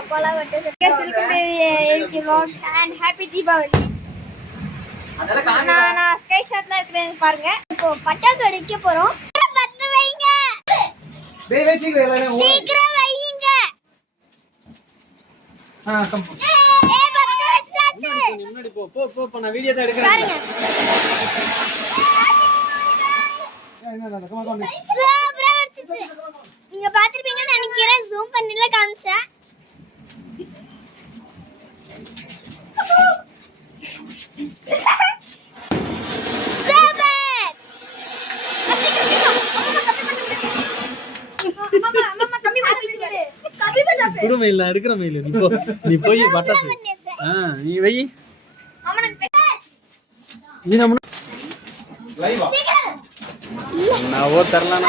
அப்பாலாம் வெட்ட and happy Deepavali. நான் ஸ்கை ஷாட்ல இருக்கிறேன் பாருங்க. இப்போ பட்டாசு வெடிக்க போறோம். பத்து வைங்க. சீக்கிரம் வைங்க. முன்னாடி போ போ போ நான் வீடியோ தான் எடுக்கிறேன். நீங்க பாத்திருப்பீங்கன்னு நினைக்கிறேன். ஜூம் பண்ணில காமிச்சேன். குடுமையில எடுக்கிற மயில நீ போய் பட்டாசு நீ வை. நீ நம்ம லைவா நான் ஓ தரலாம்.